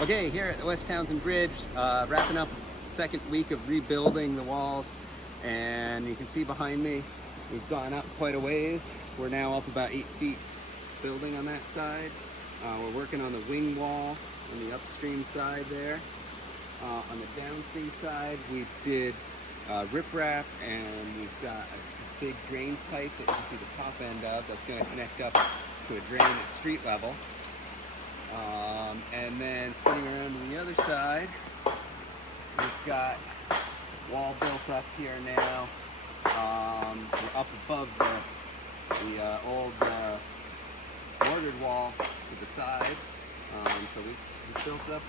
Okay, here at the West Townshend Bridge, wrapping up second week of rebuilding the walls, and you can see behind me we've gone up quite a ways. We're now up about 8 feet building on that side. We're working on the wing wall on the upstream side there. On the downstream side we did riprap, and we've got a big drain pipe that you can see the top end of that's going to connect up to a drain at street level. And then spinning around to the other side, we've got wall built up here now. We're up above the old mortared wall to the side. So we built up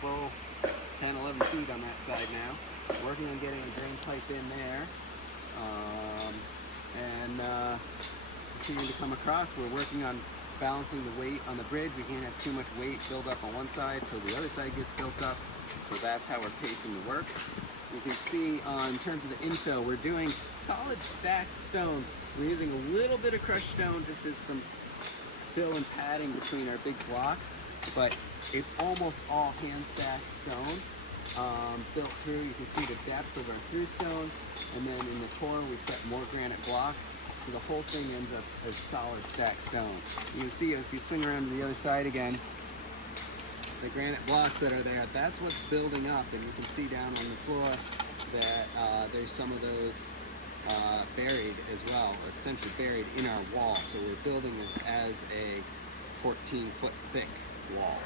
10, 11 feet on that side now. Working on getting a drain pipe in there. And continuing to come across, we're working on balancing the weight on the bridge. We can't have too much weight build up on one side till the other side gets built up. So that's how we're pacing the work. You can see in terms of the infill, we're doing solid stacked stone. We're using a little bit of crushed stone just as some fill and padding between our big blocks, but it's almost all hand stacked stone built through. You can see the depth of our through stones, and then in the core we set more granite blocks. So the whole thing ends up as solid stacked stone. You can see if you swing around to the other side again, the granite blocks that are there, that's what's building up, and you can see down on the floor that there's some of those buried as well, or essentially buried in our wall. So we're building this as a 14-foot thick wall.